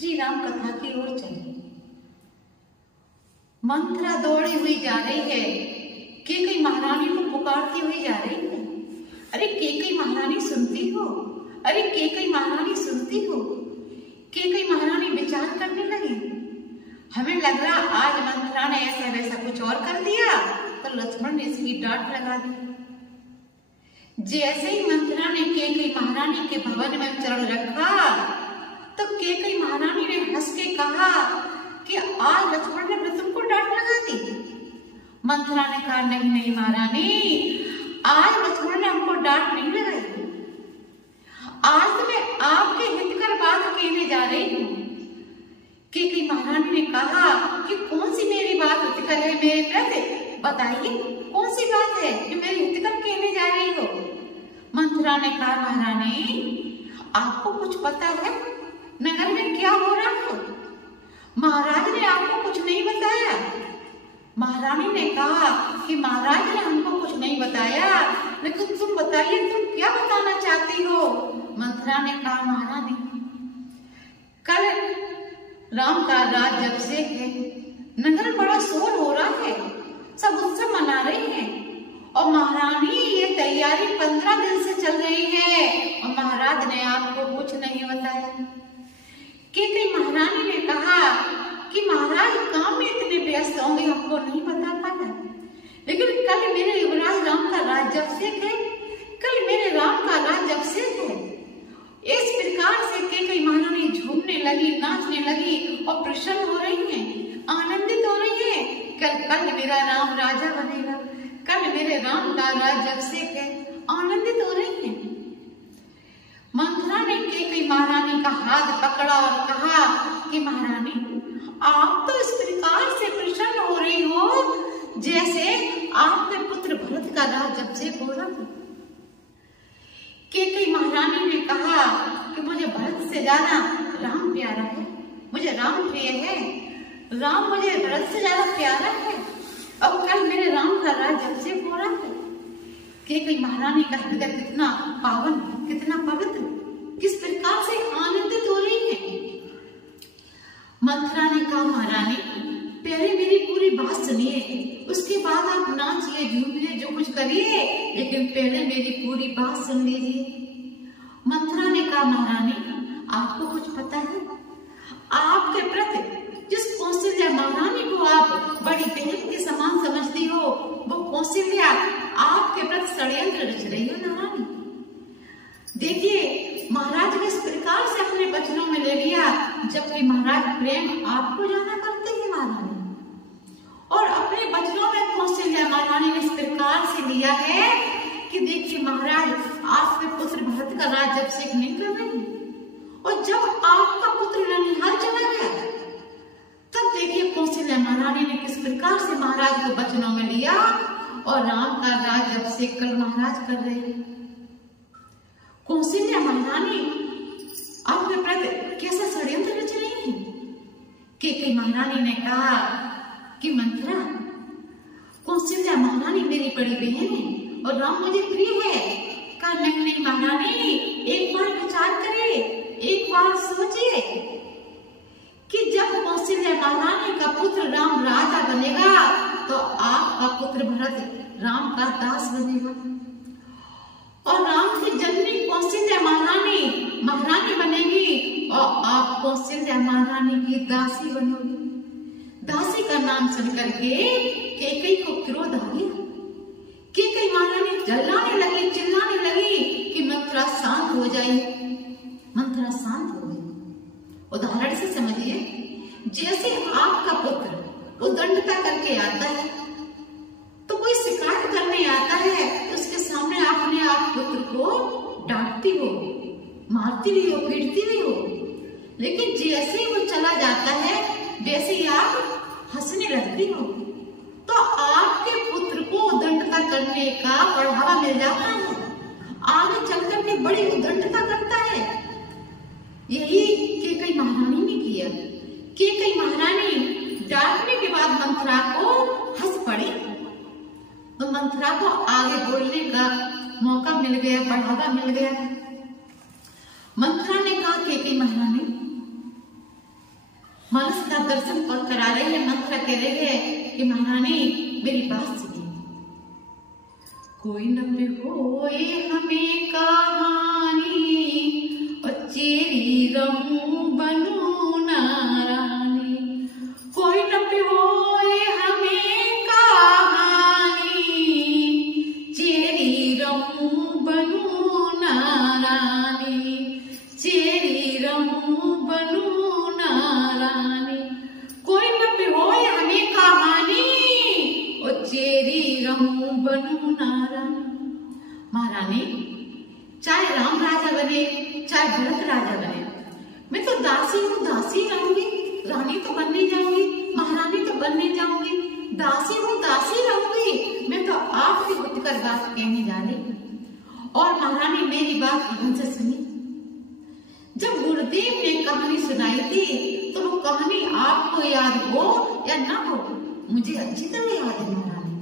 श्री राम कथा की ओर चले। मंथरा दौड़ी हुई जा रही है, कैकेयी महारानी को पुकारती हुई जा रही है। अरे कैकेयी महारानी सुनती हो, अरे कैकेयी महारानी सुनती हो। कैकेयी महारानी विचार करने लगी, हमें लग रहा आज मंथरा ने ऐसा वैसा कुछ और कर दिया तो लक्ष्मण ने इसकी डांट लगा दी। जैसे ही मंथरा ने कैकेयी महारानी के भवन में चरण रखा तो कैकेयी महारानी ने हंस के कहा कि आज लक्ष्मण ने तुमको डांट लगा दी। मंथरा ने कहा नहीं नहीं महारानी, आज लक्ष्मण ने हमको डांट नहीं लगाई, आज तो मैं आपके हितकर बात कहने जा रही हूँ। कैकेयी महारानी ने कहा कि कौन सी मेरी बात हितकर है मेरे प्रति, बताइए कौन सी बात है जो मेरे हितकर कहने जा रही हो। मंथरा ने कहा महारानी आपको कुछ पता है नगर में क्या हो रहा है? महाराज ने आपको कुछ नहीं बताया। महारानी ने कहा कि महाराज ने हमको कुछ नहीं बताया, लेकिन तुम बताइए तुम क्या बताना चाहती हो। मंथरा ने कहा महारानी कल राम का राज्याभिषेक है, नगर में बड़ा शोर हो रहा है, सब उत्सव मना रहे हैं और महारानी ये तैयारी 15 दिन से चल रही है और महाराज ने आपको कुछ नहीं बताया। कैकेयी महारानी ने कहा कि महाराज काम में इतने व्यस्त होंगे हमको नहीं बता पाता, लेकिन कल मेरे युवराज राम का राज्याभिषेक है, कल मेरे राम का राज्याभिषेक है। इस प्रकार से कैकेयी महारानी झूमने लगी, नाचने लगी और प्रसन्न हो रही है, आनंदित हो रही है। कल मेरा राम राजा बनेगा, कल मेरे राम का राज्याभिषेक है, आनंदित हो रही है। मंथरा ने कैकेयी महारानी का हाथ पकड़ा और कहा कि महारानी आप तो इस प्रकार से प्रसन्न हो रही हो जैसे आपके पुत्र भरत का राज्याभिषेक हो रहा है। कैकेयी महारानी ने कहा कि मुझे भरत से ज्यादा राम प्यारा है, मुझे राम प्रिय है, राम मुझे भरत से ज्यादा प्यारा है और कल मेरे राम का राज्याभिषेक हो रहा है। कैकेयी महारानी का हृदय कितना पावन, कितना पवित्र, किस प्रकार से आनंदित हो रही है। मंथरा ने कहा महारानी पहले मेरी पूरी बात सुनिए, उसके बाद आप नाचिए, झूमिए, जो कुछ करिए, लेकिन पहले मेरी पूरी बात सुन लीजिए। मंथरा ने कहा महारानी आपको कुछ पता है, आपके प्रति जिस कौशल्या महारानी को आप बड़ी बहन के समान समझती हो, वो कौशल्या आपके प्रति षड्यंत्र रच रही है। महारानी देखिए महाराज ने इस प्रकार से अपने वचनों में ले लिया, जबकि महाराज प्रेम आपको जाना करते हैं महारानी, और अपने वचनों में कौशल्या महारानी ने इस प्रकार से लिया है कि देखिए महाराज आपके पुत्र भरत का राज्याभिषेक नहीं कर रहे, और जब आपका पुत्र ननिहाल चला गया तब देखिए कौशल्या महारानी ने किस प्रकार से महाराज को वचनों में लिया और राम का राज्याभिषेक कल महाराज कर रहे हैं। कौशल्या महारानी अपने प्रति कैसा षड्यंत्र रच रही है। कैकेयी महारानी ने कहा कि मंथरा कौशल्या महारानी मेरी बड़ी बहन है और राम मुझे प्रिय है। कहा नहीं नहीं महारानी एक बार विचार करिए, एक बार सोचिए कि जब कौशल्या महारानी का पुत्र राम राजा बनेगा तो आपका पुत्र भरत राम का दास बनेगा, और राम की जननी कौशल्या महारानी महारानी बनेगी और आप कौशल्या महारानी की दासी बनोगी। दासी का नाम सुनकर के कैकेयी को क्रोध आ गया। कैकेयी महारानी जलाने लगी, चिल्लाने लगी कि मंथरा शांत हो जाए। मंथरा शांत हो गई। उदाहरण से समझिए, जैसे आपका पुत्र उद्दंडता करके आता है तो कोई शिकायत करने आता है तो उसके सामने आपने आप पुत्र को डांटती हो, मारती भी हो, पीटती भी हो, लेकिन जैसे ही वो चला जाता है वैसे ही आप हंसने लगती हो, तो आपके पुत्र को उद्दंडता करने का बढ़ावा मिल जाता है, आगे चलकर के बड़ी उद्दंडता करता है। यही कैकेयी महारानी ने किया। कैकेयी महारानी डांटने के बाद मंथरा को हंस पड़ी, तो मंथरा को आगे बोलने का मौका मिल गया, बढ़ावा मिल गया। मंथरा ने कहा कैकेयी महारानी मानस का दर्शन करा रही है, मंत्र कह रही है कि महारानी मेरी बात सुनिए। कोई न होए हमें कहानी और चेरी रहूं बनूं नारानी। कोई न होए हमें कहानी चेरी रहूं बनूं नारानी, चेरी रहूं बनूं नारानी। कोई न होए हमें कहानी और चेरी रहूं बनूं नारानी। महारानी चाहे राम राजा बने चाहे भरत राजा बने, मैं तो दासी हूँ, दासी रहूंगी, रानी तो बन नहीं जाऊंगी, महारानी तो बन नहीं जाऊंगी, दासी हूँ, दासी रहूंगी। मैं तो आपकी उठकर बात कहने जा रही हूँ। और महारानी मेरी बात ध्यान से सुनी। जब गुरुदेव ने कहानी सुनाई थी तो वो कहानी आपको याद हो या ना हो, मुझे अच्छी तरह याद है महारानी।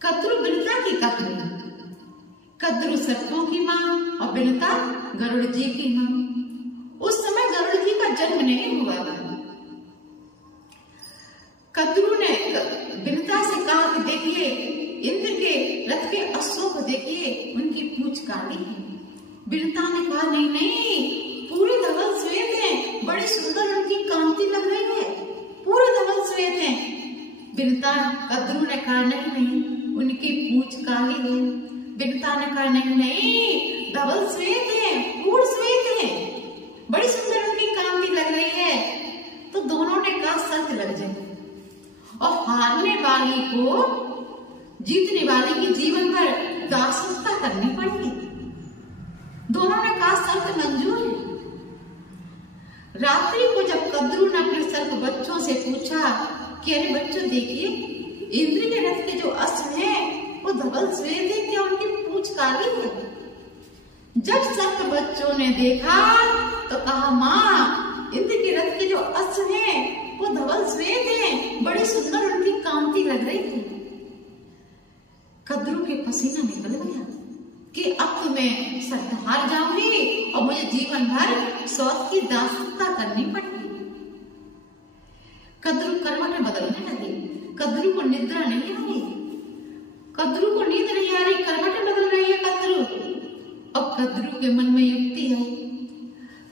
कद्रू बिनता की कहानी। कद्रू सर्पों की माँ और बिनता गरुड़ जी की माँ। उस समय गरुड़ जी का जन्म नहीं हुआ था। कद्रू ने बिनता से कहा कि देखिए इंद्र के रथ के अश्वों को देखिए, उनकी पूंछ काली है। बिनता ने कहा नहीं नहीं, पूरे धवल श्वेत हैं, बड़ी सुंदर उनकी कांति लग रही है, पूरे धवल श्वेत हैं। बिनता कद्रू ने कहा नहीं नहीं, उनकी पूंछ काली है। बिनता ने कहा नहीं नहीं, धवल श्वेत है, पूर्ण श्वेत है, बड़ी सुंदर उनकी कांति लग रही है। तो दोनों ने कहा शर्त लग जाए और हारने वाली को जीतने वाली की जीवन भर दासत्ता करनी पड़ेगी। दोनों ने कहा शर्त मंजूर है। रात्रि को जब कद्रू ने अपने सर्प बच्चों से पूछा कि अरे बच्चों देखिए, इंद्र के रथ के जो अश्व हैं वो धवल श्वेत है, क्या उनकी पूंछ काली है? जब सर्प बच्चों ने देखा तो कहा माँ, इंद्र के रथ के जो अश्व हैं वो धवल श्वेत हैं, बड़ी सुंदर उनकी कांति लग रही है। कद्रू के पसीना निकल गया कि अब तो मैं शर्त हार जाऊंगी और मुझे जीवन भर सौत की दासत्ता करनी पड़ेगी। कद्रू करवटें बदलने लगी। कद्रू को निद्रा नहीं आ रही, कद्रू को नींद नहीं आ रही, करवटें बदल रही है कद्रू। अब कद्रू के मन में युक्ति आई।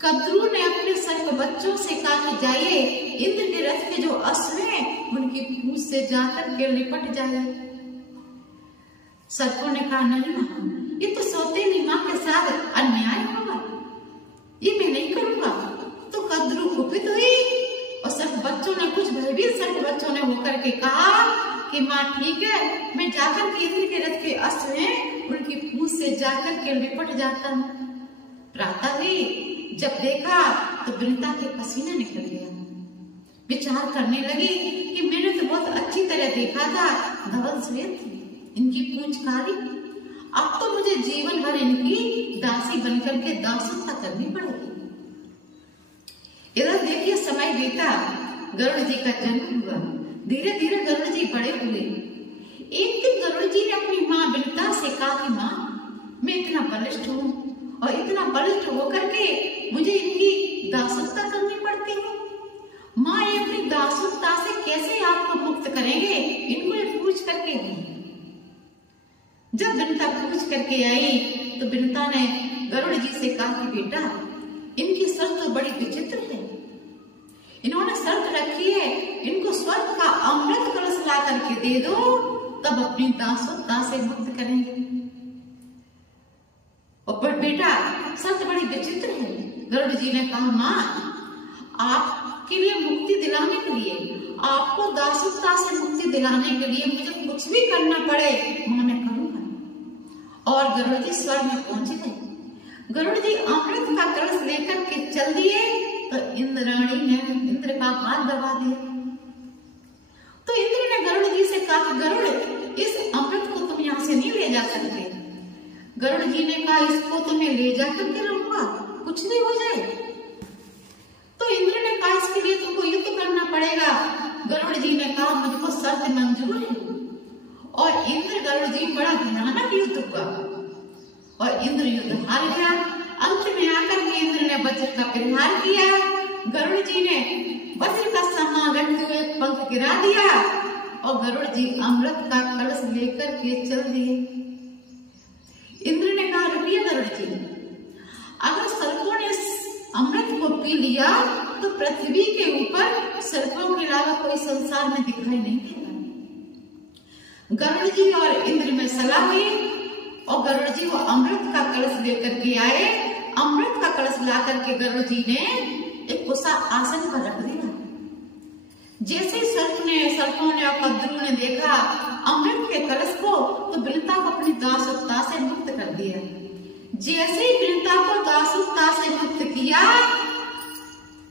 कद्रू ने अपने सर्प बच्चों से कहा कि जाइए, इंद्र के रथ के जो अश्व हैं उनकी पूंछ से जाकर के लिपट जाए। सर्पों ने कहा नहीं मां, ये तो सौतेली मां के साथ अन्याय होगा, ये मैं नहीं करूंगा। तो कद्रू कुपित हुई और सर्प बच्चों ने, कुछ भयभीत सर्प बच्चों ने होकर के कहा कि माँ ठीक है, मैं जाकर के इंद्र के रथ के अश्व हैं उनकी पूंछ से जाकर के लिपट जाता हूँ। प्रातः हुई, जब देखा तो बिनता के पसीना निकल गया। विचार करने लगी कि मैंने तो बहुत अच्छी तरह देखा था, धवल श्वेत थी, इनकी पूंछ काली, अब तो मुझे जीवन भर इनकी दासी बनकर के दासत्ता करनी पड़ेगी। इधर देखिए समय बीता, गरुड़ जी का जन्म हुआ, धीरे धीरे गरुड़ जी बड़े हुए। एक दिन गरुड़ जी ने अपनी माँ बिनता से कहा कि माँ, मैं इतना बलिष्ठ हूँ और इतना बलिष्ठ होकर के मुझे इनकी दासत्ता करनी पड़ती है। माँ ये अपनी दासत्ता से कैसे आपको मुक्त करेंगे, इनको ये पूछ करके नहीं। जब बिनता पूछ करके आई तो बिनता ने गरुड़ जी से कहा कि बेटा, इनकी शर्त तो बड़ी विचित्र है। इन्होंने शर्त रखी है, इनको स्वर्ग का अमृत कलश ला करके दे दो, तब अपनी दासत्ता से मुक्त करेंगे। और बेटा शर्त बड़ी विचित्र है। गरुड़ जी ने कहा माँ, आपके लिए मुक्ति दिलाने के लिए, आपको दासत्ता से मुक्ति दिलाने के लिए मुझे कुछ भी करना पड़े, मैं करूंगा। और गरुड़ जी स्वर्ग में पहुंच गए। गरुड़ जी अमृत का कलश लेकर के चल दिए तो इंद्राणी ने इंद्र का हाथ दबा दिया। तो इंद्र ने गरुड़ जी से कहा कि गरुड़, इस अमृत को तुम यहाँ से नहीं ले जा सकते। गरुड़ जी ने कहा इसको तो मैं ले जाकर के रहूंगा, कुछ नहीं हो जाए। तो इंद्र ने कहा इसके लिए तुमको युद्ध करना पड़ेगा। गरुड़ जी ने कहा मुझको शर्त मंजूर है। और इंद्र गरुड़ जी बड़ा भयानक युद्ध हुआ और इंद्र युद्ध हार गया। अंत में आकर के इंद्र ने वज्र का प्रहार किया गरुड़ जी ने वज्र का समान रखते हुए पंख गिरा दिया और गरुड़ जी अमृत का कलश लेकर के चल दिए। इंद्र ने कहा, रुकिए गरुड़ जी, अगर सर्पों ने अमृत को पी लिया तो पृथ्वी के ऊपर सर्पों के अलावा कोई संसार में दिखाई नहीं देगा। गरुड़ जी और इंद्र में सलाह हुई और गरुड़ जी वो अमृत का कलश लेकर के आए। अमृत का कलश लाकर के गरुड़ जी ने एक कुशा आसन पर रख दिया। जैसे सर्पों ने और कद्रुओं ने देखा अमृत के कलश को तो वृंदा को अपनी दासत्ता से मुक्त कर दिया। जैसे ही वृंदा को दासत्ता से मुक्त किया,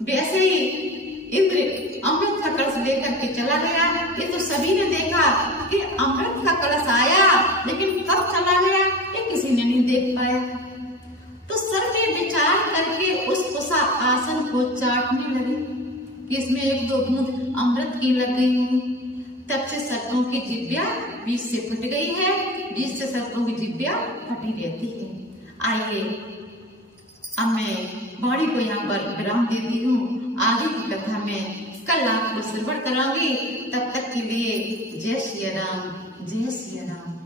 वैसे ही इंद्र अमृत का कलश लेकर के चला गया। ये तो सभी ने देखा कि अमृत का कलश आया, लेकिन कब चला गया ये किसी ने नहीं देख पाया। तो सर्प विचार करके उस कुशा आसन को चाटने लगे कि इसमें एक दो बूंद अमृत की लग गई है। तब से सर्पों की जिब्या बीच से फट गई है, बीच से सर्पों की जिब्या फटी रहती है। आइए अब मैं वाणी को यहाँ पर विराम देती हूँ। आगे की कथा में कल आपको श्रवण कराऊंगी। तब तक के लिए जय श्री राम, जय श्री राम।